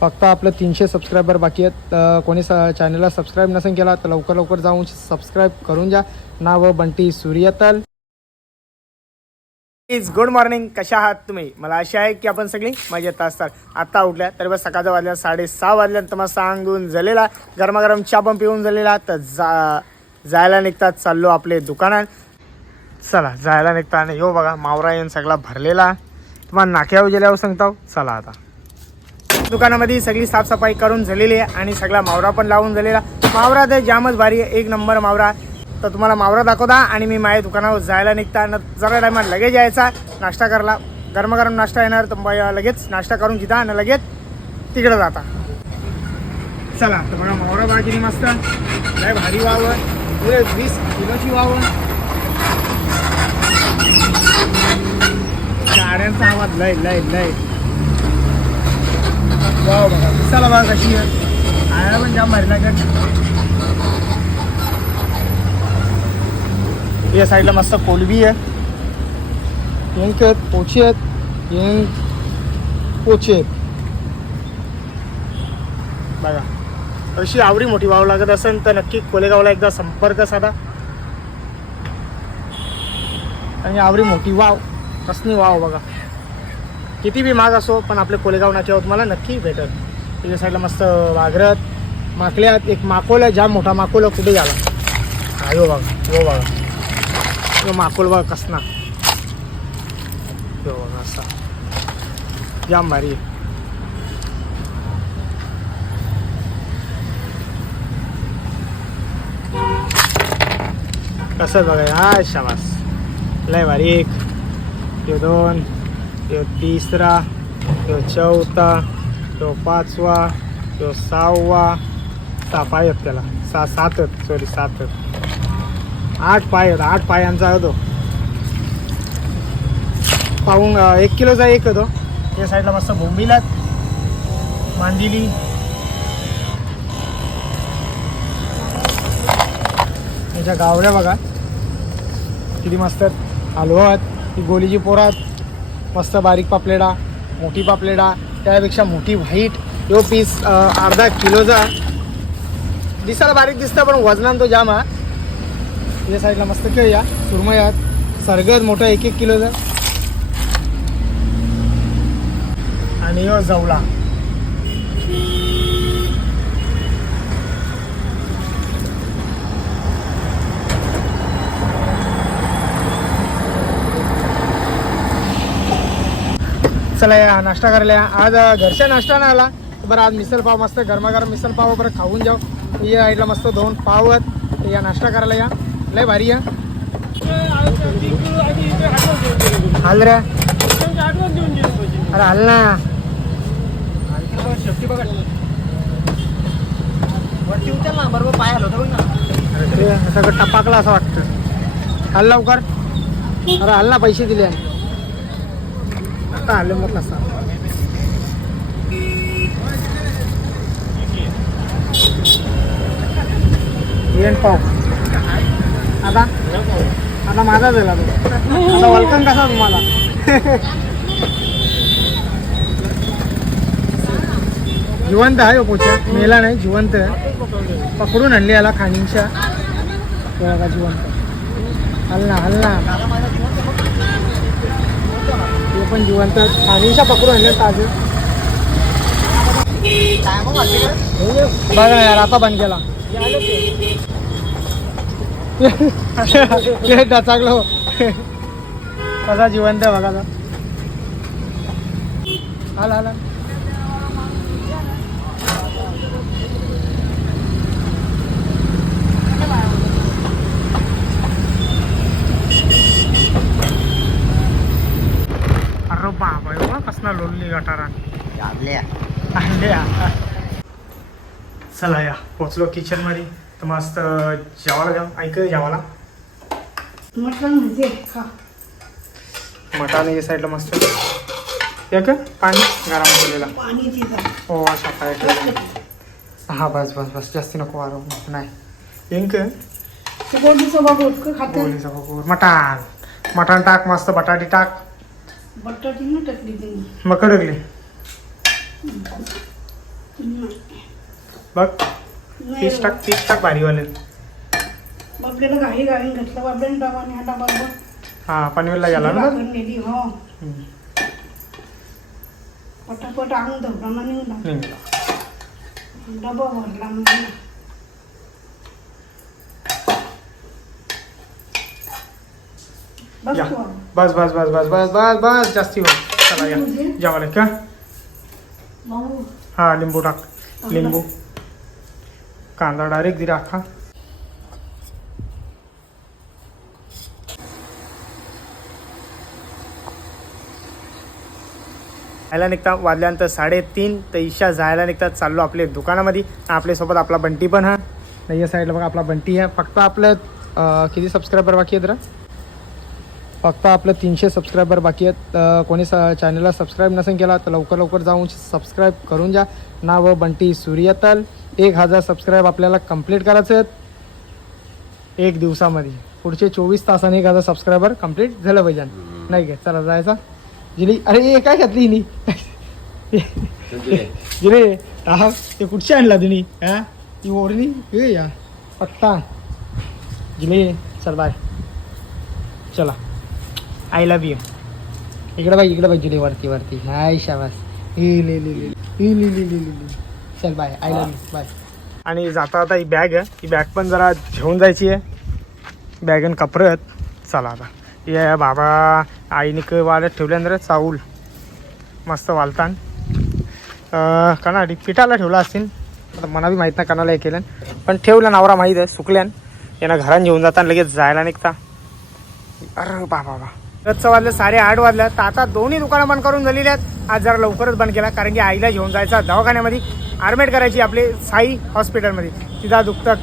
फक्त आपलं 300 सबस्क्रायबर बाकी आहेत. कोणी चॅनलला सबस्क्राईब नसेल केला तर लवकर लवकर जाऊन सबस्क्राईब करून द्या. नाव Bunty Suryatal. Is good morning. कशा आहात तुम्ही? मला आशा आहे की आपण सगळी मजेत असतात. आता उठल्या तर बस सकाळच्या वाजल्या 6:30 वाजल्यानंतर मग सांगून झालेला गरमागरम चहा पण पिऊन झालेला. तर जायला निघतात. चाललो आपले दुकानात. चला जायला निघता. आणि हो बघा मावरा येऊन सगळा भरलेला. तुम्हाला नाक्यावर गेल्यावर सांगतो. चला आता दुकानामध्ये सगळी साफसफाई करून झालेली आहे आणि सगळा मावरा पण लावून झालेला. मावरा तर जामच भारी आहे, एक नंबर मावरा. तर तुम्हाला मावरा दाखवता आणि मी माझ्या दुकानावर जायला निघता. जरा टायमात लगेच यायचा नाश्ता करायला. गरमागरम नाश्ता येणार तर लगेच नाश्ता करून घेता आणि लगेच तिकडे जाता. चला तर बघा मावरा बघा किती मस्त लय भारी वाव. पुरे 20 किलोची वाव. गाड्यांचा आवाज लय लय लय वाव बघा. चला बघा कशी आहे. खायला पण जाम भारी लागत. या साईडला मस्त कोलबी आहे. येंक आहेत, पोची आहेत, येंक पोचे आहेत बघा. अशी आवडी मोठी वाव लागत असेल तर नक्की कोलेगावला एकदा संपर्क साधा. आणि आवडी मोठी वाव कसली वाव बघा. किती बी महाग असो पण आपले कोलेगाव नाक्यावर तुम्हाला नक्की भेटेल. त्याच्या साईडला मस्त वाघरत माकल्यात. एक माकोल आहे जाम मोठा. माकोल कुठे झाला हा यो बघा. यो बघा यो माकोल बघा कसना. यो बघा असा जाम भारी. कसं बघा हा शाबास लय भारी. एक यो दोन यो तिसरा यो चौथा यो पाचवा यो 6वा. 6 पाय आहेत त्याला. 7 आहेत सॉरी 7 आहेत. 8 पाय आहेत. 8 पायांचा होतो. पाहून 1 किलोचा एक होतो. या साईडला मस्त बोंबिलात मांदिली. याच्या गावल्या बघा किती मस्त आहेत. हलवत ती गोलीची पोरात मस्त बारीक पापलेडा मोठी पापलेडा त्यापेक्षा मोठी व्हाईट. यो पीस अर्धा किलोचा. दिसायला बारीक दिसतं पण वजनान तो जाम हा. या साईडला मस्त या सुरमयात सरगत मोठा 1-1 किलोचा. आणि यो जवला. चला या नाश्ता करायला. आज घरच्या नाश्ता नाही आला बरं. आज मिसल पाव मस्त गरमागरम मिसल पाव बरं खाऊन जाऊ. या साईडला मस्त 2 पाव आहेत. या नाश्ता करायला या लय भारी आहे. हाल रे अरे हाल ना. बरोबर पाय हलवतो अरे सगळं टपाकला असं वाटतं. हाल लवकर. अरे हाल ना पैसे दिले आता आले मग कसा. येण पाव आता आता माझा झाला तो. आता वेलकम कसा तुम्हाला. जिवंत आहे पोचा मेला नाही जिवंत आहे. पकडून आणली याला खाणींच्या बघा जिवंत. हलना हलना ते पण जिवंत खाणींच्या पकडून आणले ताजे. बघा ना यार आता बंद केला. चांगलं कसा जिवंत आहे बघा. हाला हाला अरे बाबा एवढा कसला लोलली गटारा. चला या पोचलो किचन मध्ये. तर मस्त जेवायला जाऊ. ऐक जेवायला मटण या साईडला मस्त एक पाणी गरम केलेला. हो अशा काय हा बस बस बस जास्ती नको वारव नाही. इंक मटण मटण टाक मस्त. बटाटी टाक. मग कडकली बघ पीस टाक भारीवाले. बाबल्याला घाई घालून घेतलं बाबल्याने डबा आणि हा डबा बघ. हा पनवेलला गेला ना. नेली हो. पटापट आणून धरला निघला. डबा भरला म्हणजे बस बस बस बस बस बस बस बस जास्ती बस. चला या जेवायला का. हा लिंबू टाक. लिंबू कांदा डायरेक्ट दिला अख्खा. जायला निघता वाजल्यानंतर 3:30 तर ईशा जायला निघतात. चाललो आपल्या दुकानामध्ये. आपल्यासोबत आपला बंटी पण हा नाही. या साईडला बघा आपला बंटी आहे. फक्त आपलं किती सबस्क्रायबर बाकी आहेत रे. फक्त आपलं 300 सबस्क्रायबर बाकी आहेत. कोणी चॅनलला सबस्क्राईब नसेल केला तर लवकर जाऊन सबस्क्राईब करून जा. नाव बंटी सूर्यतल. 1000 सबस्क्राईब आपल्याला कंप्लीट करायचे आहेत 1 दिवसामध्ये. पुढचे 24 तासाने 1000 सबस्क्रायबर कंप्लीट झालं पाहिजे. नाही का. चला जायचा. जिली अरे काय घातली हिनी. जिले ते कुठची आणला तुम्ही. हा ती ओढणी हे या पत्ता. जिले चल बाय. चला आय लव्ह यू. इकडे बाई जिले वरती. हाय शाबास. चल bye. I love you bye. आणि जाता आता ही बॅग आहे. ही बॅग पण जरा घेऊन जायची आहे. बॅग आणि कपरत. चला आता ये बाबा आईने वाळत ठेवल्यानंतर चावल मस्त वालतान. कणा पिठाला ठेवला असतील. आता मला बी माहीत नाही कणाला हे केलं पण ठेवलं. नवरा माहीत आहे. सुकल्यान यांना घरात घेऊन जाताना लगेच जायला निघता. अरे बाबा रथचं वाजलं 8:30 वाजलं. तर आता दोन्ही दुकानं बंद करून झालेली आहेत. आज जरा लवकरच बंद केला कारण की आईला घेऊन जायचा दवाखान्यामध्ये. ॲडमिट करायची आपले साई हॉस्पिटलमध्ये. तिचा दुखतं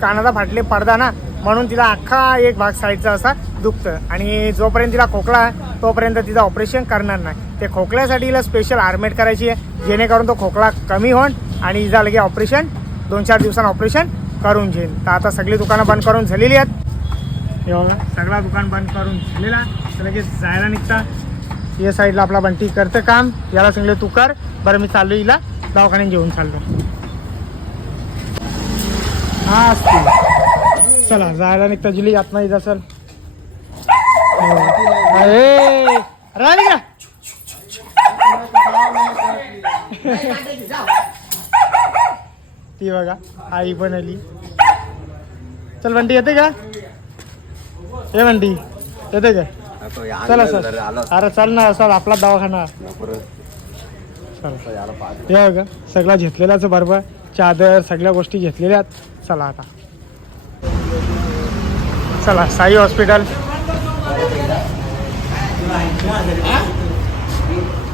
कानाचा फाटले पडदा ना म्हणून तिला अख्खा एक भाग साईडचा असा दुखतं. आणि जोपर्यंत तिला खोकला आहे तोपर्यंत तिचं ऑपरेशन करणार नाही. ते खोकल्यासाठी तिला स्पेशल ॲडमिट करायची आहे जेणेकरून तो खोकला कमी होईल आणि तिचा लगे ऑपरेशन 2-4 दिवसांनी ऑपरेशन करून घेईल. तर आता सगळी दुकानं बंद करून झालेली आहेत. सगळा दुकान बंद करून झालेला. तर लगेच जायला निघता. या साईडला आपला बंटी करतं काम. याला सांगले तू कर. बरं मी चाललो हिला दवाखान्यात घेऊन चाललो. हा चला जायला निघता. जुली आत नाही असेल. राहिली का. ती बघा आई पण आली. चल बंटी येते का. हे बंटी येते का. चला सर. अरे चल ना सर आपला दवाखाना. हे बघा सगळा घेतलेलाच बरोबर. चादर सगळ्या गोष्टी घेतलेल्या आहेत. चला आता चला साई हॉस्पिटल.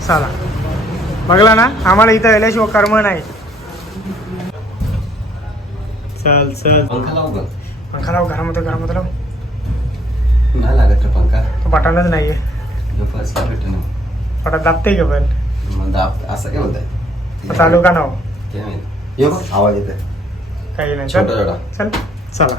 चला बघला ना आम्हाला इथं यायल्याशिवाय कर्म नाही. चल पंखा लाव. घरामध्ये लाव. नाही लागत रे पंखा. तो बटनच नाहीये. पटात दाबते का पण. असं काय होत आहे. चालू का नाव आवाज येत काही नाही. चल चला.